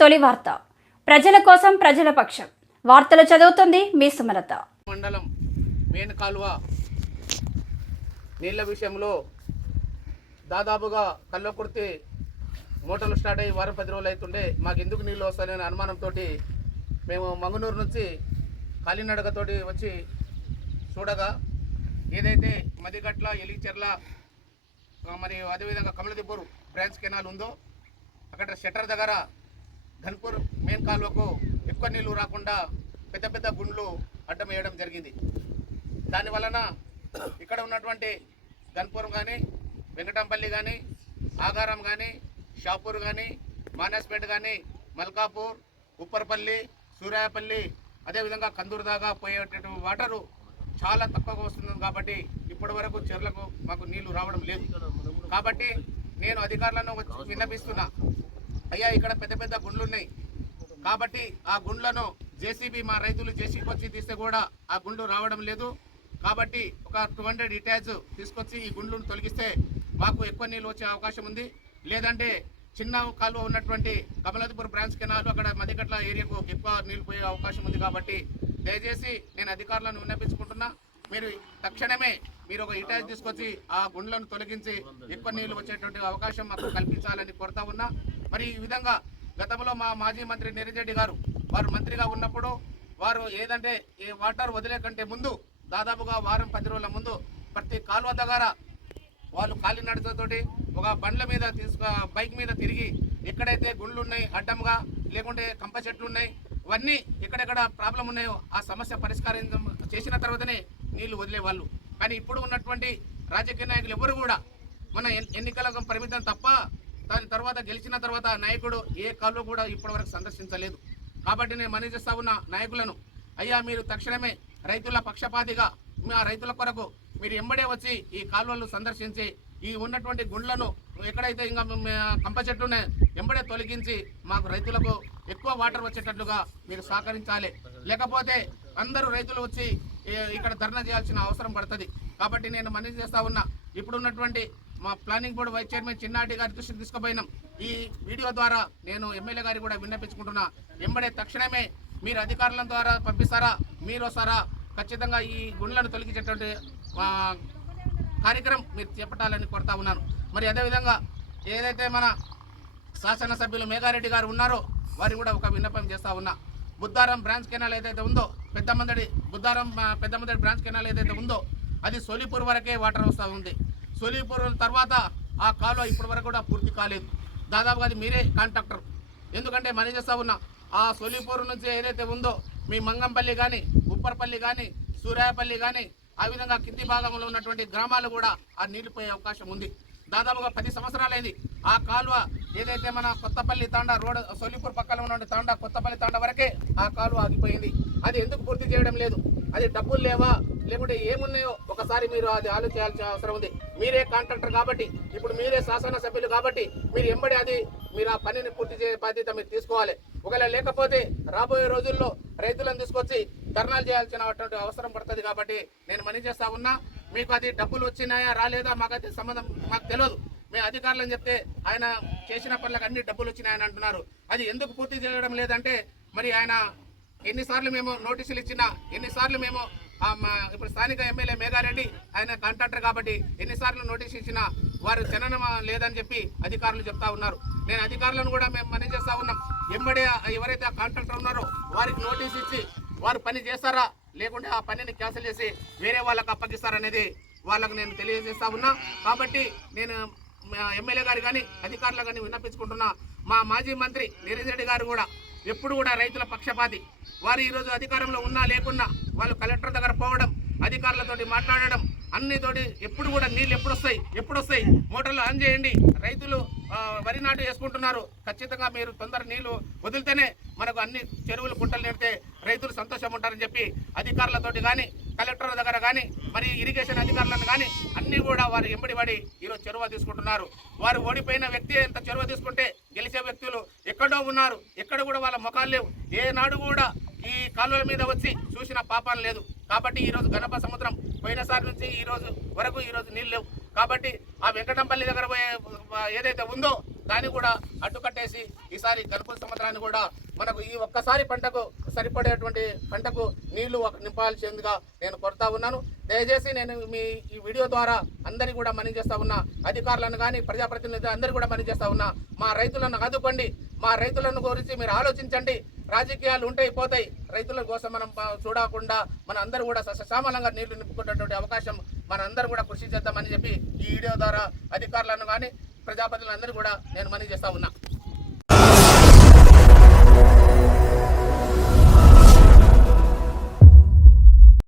తొలి వార్త. ప్రజల కోసం ప్రజల పక్షం. వార్తలు చదువుతుంది మీ సుమలత. మండలం మెయిన్ కాలువ నీళ్ల విషయంలో దాదాపుగా కల్వకుర్తి మోటార్లు స్టార్ట్ అయ్యి వారం 10 రోజులు అవుతుండే మాకు ఎందుకు నీళ్ళు వస్తాయనే అనుమానంతో మేము మంగనూరు నుంచి కాలినడకతోటి వచ్చి చూడగా ఏదైతే మదిగట్ల ఎలిచెర్ల మరియు అదేవిధంగా కమలదిబ్బూరు బ్రాంచ్ కెనాల్ ఉందో అక్కడ షట్టర్ దగ్గర ఘన్పూర్ మెయిన్ కాలువకు ఎక్కువ నీళ్లు రాకుండా పెద్ద పెద్ద గుండ్లు అడ్డం వేయడం జరిగింది. దానివలన ఇక్కడ ఉన్నటువంటి ఘన్పూర్ కానీ వెంకటంపల్లి కానీ ఆగారం కానీ షాపూర్ కానీ మానస్పేట కానీ మల్కాపూర్ ఉప్పర్పల్లి సూరాయపల్లి అదేవిధంగా కందూరు దాకా పోయేటటువంటి వాటరు చాలా తక్కువగా వస్తుంది. కాబట్టి ఇప్పటి వరకు చెర్లకు మాకు నీళ్లు రావడం లేదు. కాబట్టి నేను అధికారులను విన్నపిస్తున్నా, అయ్యా ఇక్కడ పెద్ద పెద్ద గుండ్లు ఉన్నాయి కాబట్టి ఆ గుండ్లను జేసీబీ మా రైతులు జేసీబీ వచ్చి తీస్తే కూడా ఆ గుండ్లు రావడం లేదు. కాబట్టి ఒక 200 ఇటాచ్ తీసుకొచ్చి ఈ గుండ్లను తొలగిస్తే మాకు ఎక్కువ నీళ్ళు వచ్చే అవకాశం ఉంది. లేదంటే చిన్న కాలువ ఉన్నటువంటి కమలాదిపురం బ్రాంచ్ కెనాల్ అక్కడ మదిగట్ల ఏరియాకు ఎక్కువ నీళ్ళు పోయే అవకాశం ఉంది. కాబట్టి దయచేసి నేను అధికారులను విన్నపించుకుంటున్నా, మీరు తక్షణమే మీరు ఒక ఇటాచ్ తీసుకొచ్చి ఆ గుండ్లను తొలగించి ఎక్కువ నీళ్లు వచ్చేటువంటి అవకాశం మాకు కల్పించాలని కోరుతా ఉన్నా. మరి ఈ విధంగా గతంలో మా మాజీ మంత్రి నిరంజన్ గారు వారు మంత్రిగా ఉన్నప్పుడు వారు ఏదంటే ఈ వాటర్ వదిలే కంటే ముందు దాదాపుగా వారం 10 రోజుల ముందు ప్రతి కాలువ దగ్గర వాళ్ళు కాలినడకతోటి ఒక బండ్ల మీద బైక్ మీద తిరిగి ఎక్కడైతే గుండ్లు ఉన్నాయి అడ్డంగా లేకుంటే కంప చెట్లు ఉన్నాయి ఇవన్నీ ఎక్కడెక్కడ ప్రాబ్లం ఉన్నాయో ఆ సమస్య పరిష్కారం చేసిన తర్వాతనే నీళ్లు వదిలేవాళ్ళు. కానీ ఇప్పుడు ఉన్నటువంటి రాజకీయ నాయకులు ఎవరు కూడా మన ఎన్నికలకు పరిమితం తప్ప దాని తర్వాత గెలిచిన తర్వాత నాయకుడు ఏ కాలువ కూడా ఇప్పటివరకు సందర్శించలేదు. కాబట్టి నేను మనవి చేస్తా ఉన్న నాయకులను, అయ్యా మీరు తక్షణమే రైతుల పక్షపాతిగా ఆ రైతుల కొరకు మీరు ఎంబడే వచ్చి ఈ కాలువలు సందర్శించి ఈ ఉన్నటువంటి గుండ్లను ఎక్కడైతే ఇంకా కంప చెట్లు ఉన్నాయో ఎంబడే తొలగించి మాకు రైతులకు ఎక్కువ వాటర్ వచ్చేటట్లుగా మీరు సహకరించాలి. లేకపోతే అందరూ రైతులు వచ్చి ఇక్కడ ధర్నా చేయాల్సిన అవసరం పడుతుంది. కాబట్టి నేను మనవి చేస్తా ఉన్నా, ఇప్పుడున్నటువంటి మా ప్లానింగ్ బోర్డు వైస్ చైర్మన్ చిన్నాటి గారి దృష్టికి తీసుకుపోయినాం. ఈ వీడియో ద్వారా నేను ఎమ్మెల్యే గారికి కూడా విన్నపించుకుంటున్నా, ఎంబడే తక్షణమే మీరు అధికారుల ద్వారా పంపిస్తారా, మీరు వస్తారా, ఖచ్చితంగా ఈ గుండ్లను తొలగించేటువంటి కార్యక్రమం మీరు చేపట్టాలని కోరుతా ఉన్నాను. మరి అదేవిధంగా ఏదైతే మన శాసనసభ్యులు మేఘారెడ్డి గారు ఉన్నారో వారికి కూడా ఒక విన్నపం చేస్తూ ఉన్నా, బుద్ధారం బ్రాంచ్ కెనాల్ ఏదైతే ఉందో పెద్దమందడి బ్రాంచ్ కెనాల్ ఏదైతే ఉందో అది సోలీపూర్ వరకే వాటర్ వస్తూ ఉంది. సోలీపూర్ తర్వాత ఆ కాలువ ఇప్పటి వరకు కూడా పూర్తి కాలేదు. దాదాపుగా అది మీరే కాంట్రాక్టర్. ఎందుకంటే మనం చేస్తూ ఉన్నా ఆ సోలీపూర్ నుంచి ఏదైతే ఉందో మీ మంగంపల్లి కానీ ఉప్పర్పల్లి కానీ సూరాయపల్లి కానీ ఆ విధంగా కింది భాగంలో ఉన్నటువంటి గ్రామాలు కూడా ఆ నీళ్లు పోయే అవకాశం ఉంది. దాదాపుగా 10 సంవత్సరాలైంది ఆ కాలువ ఏదైతే మన కొత్తపల్లి తాండా రోడ్ సోలీపూర్ పక్కన ఉన్న తాండా కొత్తపల్లి తాండా వరకే ఆ కాలువ ఆగిపోయింది. అది ఎందుకు పూర్తి చేయడం లేదు? అది డబ్బులు లేవా లేకుంటే ఏమున్నాయో ఒకసారి మీరు అది ఆలోచించాల్సిన అవసరం ఉంది. మీరే కాంట్రాక్టర్ కాబట్టి, ఇప్పుడు మీరే శాసనసభ్యులు కాబట్టి మీరు ఎంబడి అది మీరు ఆ పనిని పూర్తి చేసే బాధ్యత మీరు తీసుకోవాలి. ఒకవేళ లేకపోతే రాబోయే రోజుల్లో రైతులను తీసుకొచ్చి ధర్నాలు చేయాల్సినటువంటి అవసరం పడుతుంది. కాబట్టి నేను మనవి చేస్తా ఉన్నా, మీకు అది డబ్బులు వచ్చినాయా రాలేదా మాకైతే సంబంధం మాకు తెలియదు. మేము అధికారులను చెప్తే ఆయన చేసిన పనులకు అన్ని డబ్బులు వచ్చినాయని అంటున్నారు. అది ఎందుకు పూర్తి చేయడం లేదంటే మరి ఆయన ఎన్నిసార్లు మేము నోటీసులు ఇచ్చినా, ఎన్నిసార్లు మేము ఇప్పుడు స్థానిక ఎమ్మెల్యే మేఘారెడ్డి ఆయన కాంట్రాక్టర్ కాబట్టి ఎన్నిసార్లు నోటీసు ఇచ్చినా వారు జననం లేదని చెప్పి అధికారులు చెప్తా ఉన్నారు. నేను అధికారులను కూడా మేము మనవి చేస్తా ఉన్నాం, ఎంబడే ఎవరైతే ఆ కాంట్రాక్టర్ ఉన్నారో వారికి నోటీసు ఇచ్చి వారు పని చేస్తారా లేకుంటే ఆ పనిని క్యాన్సిల్ చేసి వేరే వాళ్ళకు అప్పగిస్తారనేది వాళ్ళకు నేను తెలియజేస్తా ఉన్నా. కాబట్టి నేను ఎమ్మెల్యే గారు కానీ అధికారులు కానీ విన్నపించుకుంటున్నా, మా మాజీ మంత్రి నిరంజన్ గారు కూడా ఎప్పుడు కూడా రైతుల పక్షపాతి. వారు ఈరోజు అధికారంలో ఉన్నా లేకున్నా వాళ్ళు కలెక్టర్ దగ్గర పోవడం, అధికారులతోటి మాట్లాడడం, అన్నితోటి ఎప్పుడు కూడా నీళ్ళు ఎప్పుడు వస్తాయి మోటార్లు ఆన్ చేయండి, రైతులు వరి నాటు వేసుకుంటున్నారు, ఖచ్చితంగా మీరు తొందర నీళ్లు వదిలితేనే మనకు అన్ని చెరువులు కుంటలు నిండితే రైతులు సంతోషం ఉంటారని చెప్పి అధికారులతోటి కానీ కలెక్టర్ దగ్గర కానీ మరి ఇరిగేషన్ అధికారులను కానీ అన్నీ కూడా వారు ఎంబడిపడి ఈరోజు చెరువ తీసుకుంటున్నారు. వారు ఓడిపోయిన వ్యక్తి ఎంత చెరువ తీసుకుంటే గెలిచే వ్యక్తులు ఎక్కడో ఉన్నారు, ఎక్కడ కూడా వాళ్ళ ముఖాలు లేవు. ఏనాడు కూడా ఈ కాలువల మీద వచ్చి చూసిన పాపాలు లేదు. కాబట్టి ఈరోజు గణప సముద్రం పోయినసారి నుంచి ఈ రోజు వరకు ఈరోజు నీళ్ళు లేవు. కాబట్టి ఆ వెంకటంపల్లి దగ్గర ఏదైతే ఉందో దాన్ని కూడా అడ్డుకట్టేసి ఈసారి కలుపు సంవత్సరాన్ని కూడా మనకు ఈ ఒక్కసారి పంటకు సరిపడేటువంటి పంటకు నీళ్లు నింపాల్సిందిగా నేను కోరుతా ఉన్నాను. దయచేసి నేను ఈ వీడియో ద్వారా అందరికీ కూడా మనవి చేస్తా ఉన్నా, అధికారులను కానీ ప్రజాప్రతినిధులు అందరికీ కూడా మనవి చేస్తా ఉన్నా, మా రైతులను ఆదుకోండి, మా రైతులను గురించి మీరు ఆలోచించండి. రాజకీయాలు ఉంటాయి పోతాయి, రైతుల కోసం మనం చూడకుండా మన అందరూ కూడా సస్యశ్యామలంగా నీళ్లు నింపుకునేటువంటి అవకాశం మన అందరూ కూడా కృషి చేద్దామని చెప్పి ఈ వీడియో ద్వారా అధికారులను కానీ ప్రజాప్రతినిధులందరూ కూడా నేను మనవి చేస్తా ఉన్నా.